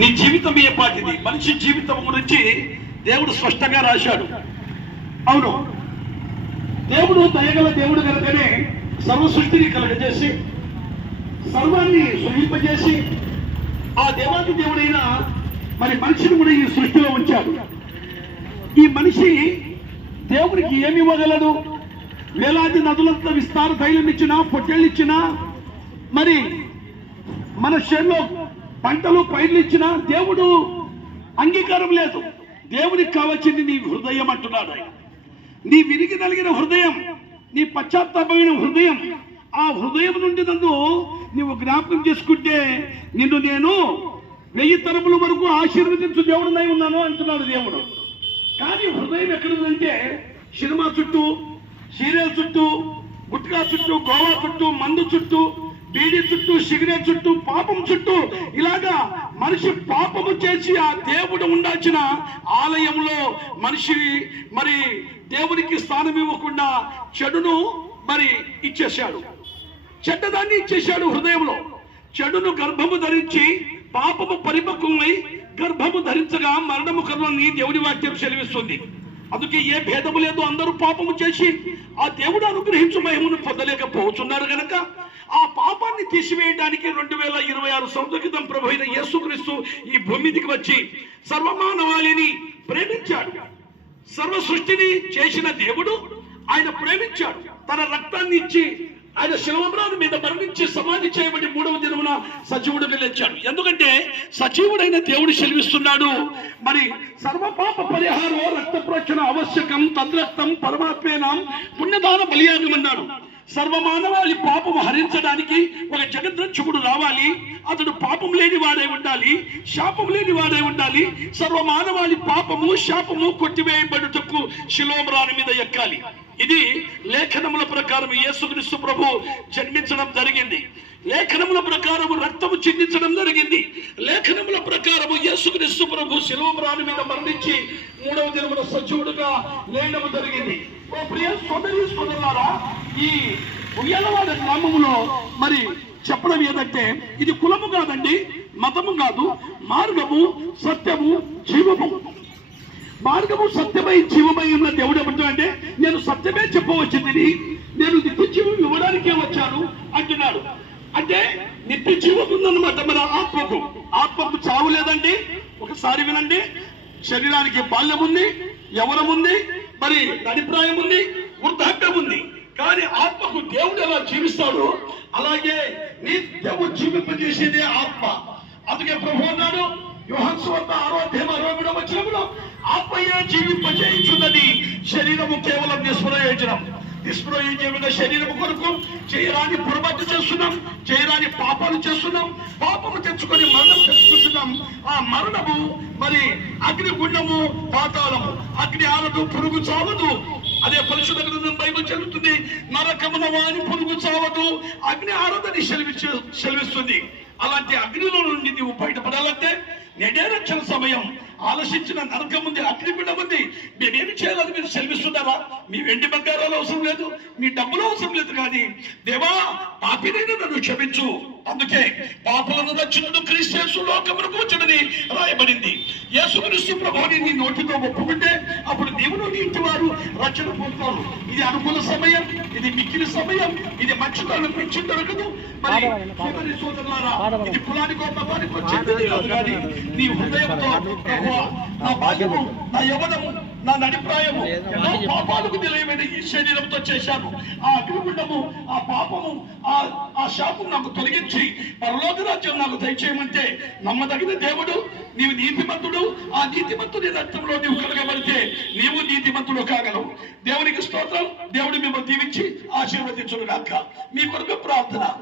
నీ జీవితం ఏ పాటిది? మనిషి జీవితం గురించి దేవుడు స్పష్టంగా రాశాడు. అవును, దేవుడు దయగల దేవుడు కనుకనే సర్వ సృష్టిని కలగజేసి సర్వాన్ని సృజింపజేసి ఆ దేవాది దేవుడైన మరి మనిషిని కూడా ఈ సృష్టిలో ఉంచాడు. ఈ మనిషి దేవుడికి ఏమి ఇవ్వగలడు? వేలాది నదులంతా విస్తార తైలం ఇచ్చినా, పొట్టేళ్ళు ఇచ్చినా, మరి మన చేనులో పంటలు పైర్లు ఇచ్చినా దేవుడు అంగీకారం లేదు. దేవుడికి కావాల్సింది నీ హృదయం అంటున్నాడు ఆయన. నీ విరిగి నలిగిన హృదయం, నీ పశ్చాత్తాపమైన హృదయం, ఆ హృదయం నుండి నన్ను నీవు జ్ఞాపకం చేసుకుంటే నిన్ను నేను 1000 తరముల వరకు ఆశీర్వదించు దేవుడునై ఉన్నాను అంటున్నాడు దేవుడు. కానీ హృదయం ఎక్కడుందంటే సినిమా చుట్టూ, సీరియల్ చుట్టూ, గుట్కా చుట్టూ, గోవా చుట్టూ, మందు చుట్టూ, బీడీ చుట్టూ, సిగరెట్ చుట్టూ, పాపం చుట్టూ, ఇలాగా మనిషి పాపము చేసి ఆ దేవుడు ఉండాల్సిన ఆలయంలో మనిషి మరి దేవుడికి స్థానం ఇవ్వకుండా చెడును మరి ఇచ్చేశాడు, చెడ్డదాన్ని ఇచ్చేశాడు. హృదయంలో చెడును గర్భము ధరించి పాపము పరిపక్వమై గర్భము ధరించగా మరణము కలుగునని దేవుడి వాక్యం సెలవిస్తుంది. అందుకే ఏ భేదము లేదు, అందరూ పాపము చేసి ఆ దేవుడు అనుగ్రహించు మహిమను పొందలేకపోతున్నారు కనుక ఆ పాపాన్ని తీసివేయడానికి 2026 సంవత్సరాల క్రితం ప్రభు అయిన యేసుక్రీస్తు ఈ భూమి మీదకి వచ్చి సర్వమానవాళిని ప్రేమించాడు. సర్వ సృష్టిని చేసిన దేవుడు ఆయన ప్రేమించాడు. తన రక్తాన్ని ఇచ్చి ఆయన శిలవమ్రాను మీద మరణించి సమాధి చేయబడి 3వ దినమున సజీవుడుగా లేచాడు. ఎందుకంటే సజీవుడైన దేవుడు సెలవిస్తున్నాడు, మరి సర్వపాప పరిహారం రక్త ప్రోక్షణ ఆవశ్యకం, తద్రక్తం పరమాత్మేనాం పుణ్యదాన బలియాగం అన్నాడు. సర్వమానవాళి పాపము హరించడానికి ఒక జగద్రక్షకుడు రావాలి. అతడు పాపం లేని వాడై ఉండాలి, శాపం లేని వాడై ఉండాలి. సర్వమానవాళి పాపము శాపము కొట్టివేయబడుటకు శిలోమ్రాను మీద ఎక్కాలి. ఇది లేఖనముల ప్రకారం యేసుక్రీస్తు ప్రభు జన్మించడం జరిగింది. లేఖనముల ప్రకారము రక్తము చిందించడం జరిగింది. లేఖనముల ప్రకారము యేసుక్రీస్తు ప్రభు శిలోమ్రాను మీద మరణించి 3వ దినమున సజీవుడుగా లేయడం జరిగింది. ఓ ప్రియ సోదరి సోదరులారా, ఈ ఉయ్యాలవాడ గ్రామములో మరి చెప్పడం ఏదంటే ఇది కులము కాదండి, మతము కాదు, మార్గము సత్యము జీవము. మార్గము సత్యమై జీవమై ఉన్న దేవుడు ఏమంటాడంటే నేను సత్యమే చెప్పవచ్చింది, నేను నిత్య జీవం ఇవ్వడానికే వచ్చాను అంటున్నాడు. అంటే నిత్య జీవం ఉందన్నమాట మన ఆత్మకు. ఆత్మకు చావు లేదండి. ఒకసారి వినండి, శరీరానికి బాల్యం ఉంది, యవ్వనం ఉంది, మరి నడిప్రాయం ఉంది, వృద్ధాప్యం ఉంది. కానీ ఆత్మకు దేవుడు ఎలా జీవిస్తాడో అలాగే నిత్యము జీవింపజేసేదే ఆత్మ. అందుకే ప్రభు అన్నాడు యోహాను సువార్త 6:63 వచనంలో ఆత్మయే జీవింపజేయుచున్నది, శరీరము కేవలం నిష్ప్రయోజనం. నిష్ప్రయోజనమైన శరీరము కొరకు చేయరాని పొరపాటు చేస్తున్నాం, చేయరాని పాపాలు చేస్తున్నాం, పాపము తెచ్చుకొని మరణం తెచ్చుకుంటున్నాం. ఆ మరణము మరి అగ్నిగుండము, పాతాళము, అగ్ని ఆరదు, పురుగు చావదు. అదే పరిశుద్ధ గ్రంథం బైబిల్ చెబుతుంది, నరకమున వాని పురుగు చావదు, అగ్ని ఆరదని సెలవిస్తుంది. అలాంటి అగ్నిలో నుండి నువ్వు బయటపడాలంటే నేడే రక్షణ సమయం. ఆలోచించిన నరకం ఉంది, అగ్నిగుండం ఉంది. మేమేమి చేయాలని మీరు సెలవిస్తున్నారా? మీ వెండి బంగారాలు అవసరం లేదు, మీ డబ్బులు అవసరం లేదు. కానీ దేవా పాపినైనా నన్ను క్షమించు. అందుకే పాపలను రక్షణను క్రీస్తు లోకమునకు వచ్చునని రాయబడింది. యేసుక్రీస్తు ప్రభువుని నీ నోటితో ఒప్పుకుంటే అప్పుడు దేవుడు నీ ఇంటి వారు రక్షణ పొందుతారు. ఇది అనుకూల సమయం, ఇది మిక్కిలి సమయం, ఇది మంచితనం మించి దొరకదు. మరి సోదరి సోదరులారా, ఇది కులానికో మతానికో చెందింది కాదు. కానీ నీ హృదయంతో ప్రభువా నా బాల్యము, నా యవ్వనము, నా నడిప్రాయము ఎన్నో పాపాలకు నిలయమైన ఈ శరీరంతో చేశాను. ఆ అగ్నిగుండము, ఆ పాపము, ఆ శాపం నాకు తొలగించి పరలోక రాజ్యం నాకు దయచేయమంటే నమ్మదగిన దేవుడు. నీవు నీతిమంతుడు. ఆ నీతిమంతుడి రక్తంలో నీవు కలగబడితే నీవు నీతిమంతుడు కాగలవు. దేవునికి స్తోత్రం. దేవుడు మిమ్మల్ని దీవించి ఆశీర్వదించును గాక. మీ కొరకు ప్రార్థన.